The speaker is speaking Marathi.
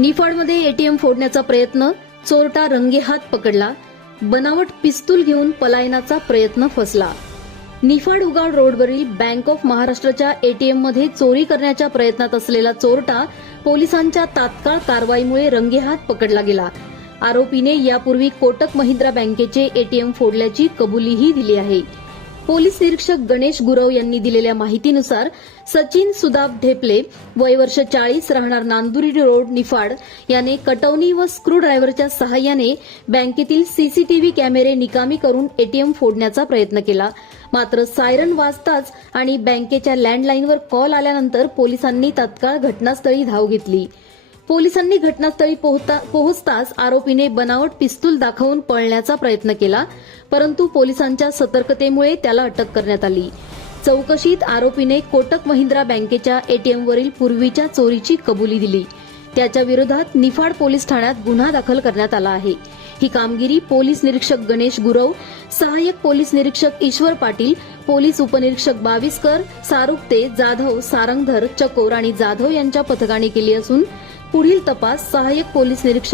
निफाडमध्ये एटीएम फोडण्याचा प्रयत्न चोरटा रंगेहात पकडला बनावट पिस्तूल घेऊन पलायनाचा प्रयत्न फसला. निफाड उगाड रोडवरील बँक ऑफ महाराष्ट्राच्या एटीएममध्ये चोरी करण्याच्या प्रयत्नात असलेला चोरटा पोलिसांच्या तात्काळ कारवाईमुळे रंगेहात पकडला गेला. आरोपीने यापूर्वी कोटक महिंद्रा बँकेचे एटीएम फोडल्याची कबुलीही दिली आहे. पोलीस निरीक्षक गणेश गुरव यांनी दिलेल्या माहितीनुसार सचिन सुदाब ढेपले वय वर्ष चाळीस राहणार नांदुरी रोड निफाड. याने कटवणी व स्क्रू ड्रायव्हरच्या सहाय्याने बँकेतील सीसीटीव्ही कॅमेरे निकामी करून एटीएम फोडण्याचा प्रयत्न केला. मात्र सायरन वाजताच आणि बँकेच्या लँडलाईनवर कॉल आल्यानंतर पोलिसांनी तत्काळ घटनास्थळी धाव घेतली. पोलिसांनी घटनास्थळी पोहता- पोहोचताच आरोपीने बनावट पिस्तूल दाखवून पळण्याचा प्रयत्न केला परंतु पोलिसांच्या सतर्कतेमुळे त्याला अटक करण्यात आली. चौकशीत आरोपीने कोटक महिंद्रा बँकेच्या एटीएमवरील पूर्वीच्या चोरीची कबुली दिली. त्याच्या विरोधात निफाड पोलीस ठाण्यात गुन्हा दाखल करण्यात आला आहे. ही कामगिरी पोलीस निरीक्षक गणेश गुरव सहाय्यक पोलीस निरीक्षक ईश्वर पाटील पोलीस उपनिरीक्षक बाविस्कर सारुक्ते जाधव सारंगधर चकोर आणि जाधव यांच्या पथकाने केली असून पुढील तपास सहाय्यक पोलीस निरीक्षक